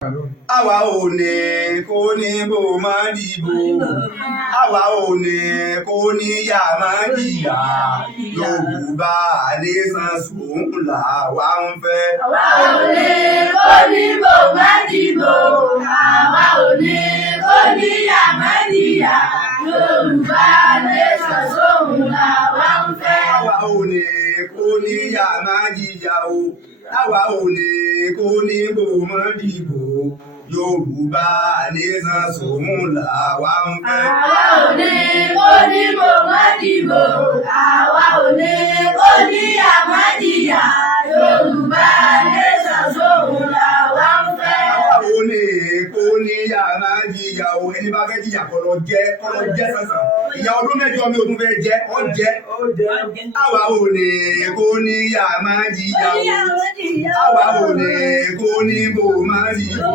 Àwa ò ní kó ní bò má dìbò. Àwa ò ní kó ní yà má jìyà. Yorùbá nation sùn làwa ń fẹ́. Àwa ò ní kó ní bò má dìbò. Àwa ò ní kó ní yà má jìyà. Yorùbá nation sùn làwa ń fẹ́. Àwa ò ní kó ní yà má jìyà o. Àwa ò ní kó ní bò má dìbò. Yorùbá nation sùn làwa ń fẹ́. Àwa ò ní kó ní bò má dìbò. Àwa ò ní kó ní yà má jìyà. Yorùbá nation sùn làwa ń fẹ́. Àwa ò ní kó ní yà má jìyà o. Ẹni bá fẹ́ jìyà kọ́ lọ jẹ́ sànsàn. Ìyá ọdún mẹ́jọ mi ò tún fẹ́ jẹ́ ọ jẹ́. Àwa ò ní kó ní yà má jìyà o. Àwa ò ní kó ní bò má dìbò.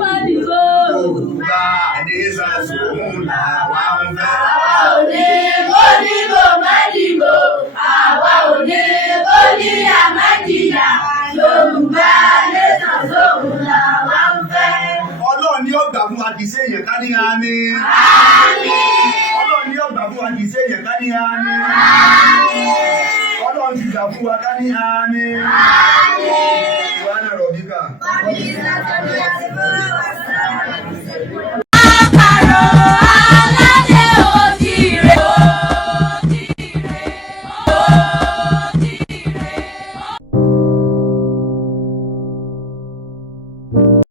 Yorùbá nation sùn làwa ń fẹ́. Àwa ò ní kó ní bò má dìbò. Àwa ò ní kó ní yà má jìyà. Yorùbá nation sùn làwa ń fẹ́. Ọlọ́run ni ó gbà fún wa kì í ṣe èèyàn ká ní àmín. Ọlọ́run ni ó gbà fún wa kì í ṣe èèyàn ká ní àmín. Ọlọ́run ti gbà fún wa ká ní àmín. Wàhálà rọ̀ bíkà.